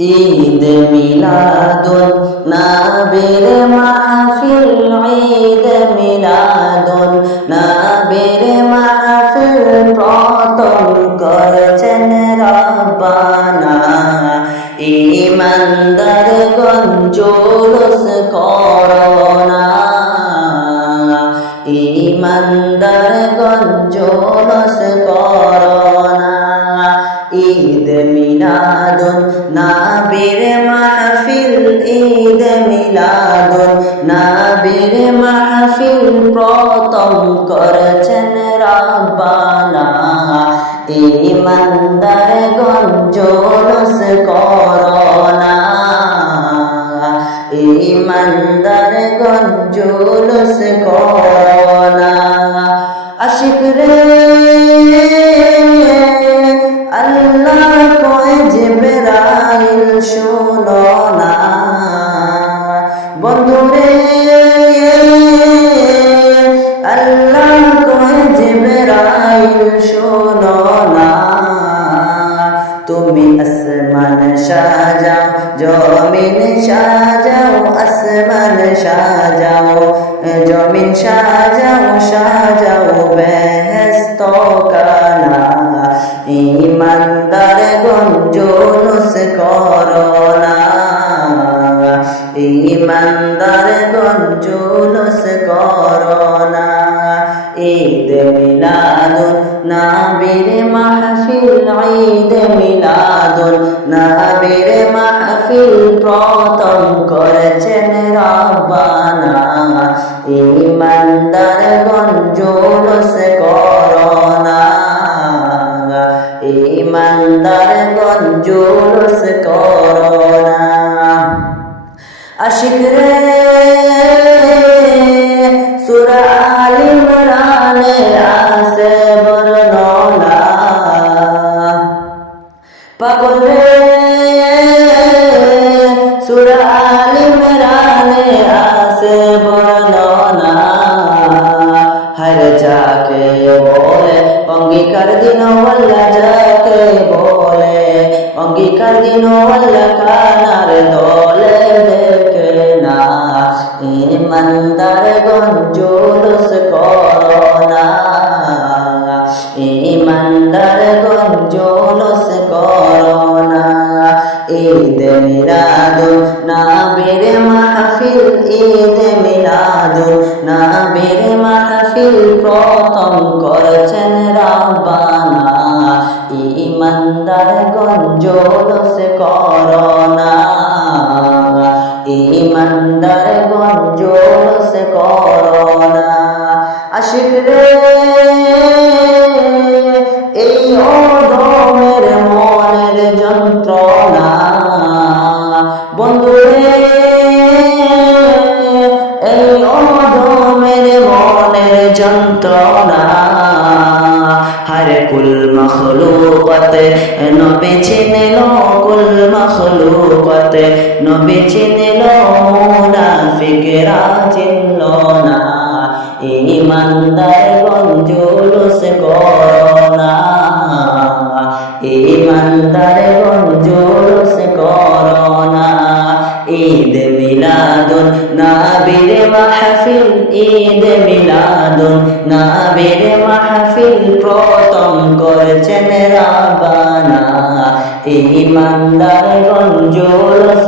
ঈদ মিলাদুন, নাবির মাহফিল, ঈদ মিলাদুন, নাবির মাহফিল প্রথম করেছেন রব্বানা। ইমানদার গঞ্জুলুস করোনা। ইমানদার গঞ্জুলুস ঈদ মিলাদুন নাবির মাহফিল প্রথম করেছেন রব্বানা। ইমানদার গঞ্জুলুস করোনা। ইমানদার গঞ্জুলুস করোনা। আশিক রে, আল্লাহ কয় জিবরাইল শুনো না। শুনো না। তুমি আসমান সাজাও, জমিন সাজাও, আসমান সাজাও, জমিন সাজাও সাজাও বেহেস্ত কানা ইমানদার গঞ্জুলুস করোনা ইমানদার গঞ্জুলুস করোনা ঈদ মিলাদুন নাবির মাহফিল, ঈদ মিলাদুন নাবির মাহফিল প্রথম করেছেন রব্বানা। ইমানদার গঞ্জুলুস করোনা। ইমানদার গঞ্জুলুস করোনা। আশিক রে পাগল রে সুরা আল বর্ণনা। হর যাকে বলে, অঙ্গীকার দিন যাকে বলে, অঙ্গীকার দিন কানার দলে দেখে না। ইমানদার গঞ্জুলুস করোনা ইমানদার গঞ্জুলুস প্রথম করেছেন রব্বানা। ইমানদার গঞ্জুলুস করোনা। ইমানদার গঞ্জুলুস করোনা। আশিক রে, এই অধমের মনের যন্ত্রণা। বন্ধু যন্ত্রণা। হরে কুল মখলুকতে, নবে চিনিল কুল মখলুকতে, নবে চিনিল মুনাফিকরা চিনল না ইমানদার গঞ্জুলুস করোনা। ইমানদার নাবির মাহফিল প্রথম করেছেন রাবানা। ইমানদার গঞ্জুলুস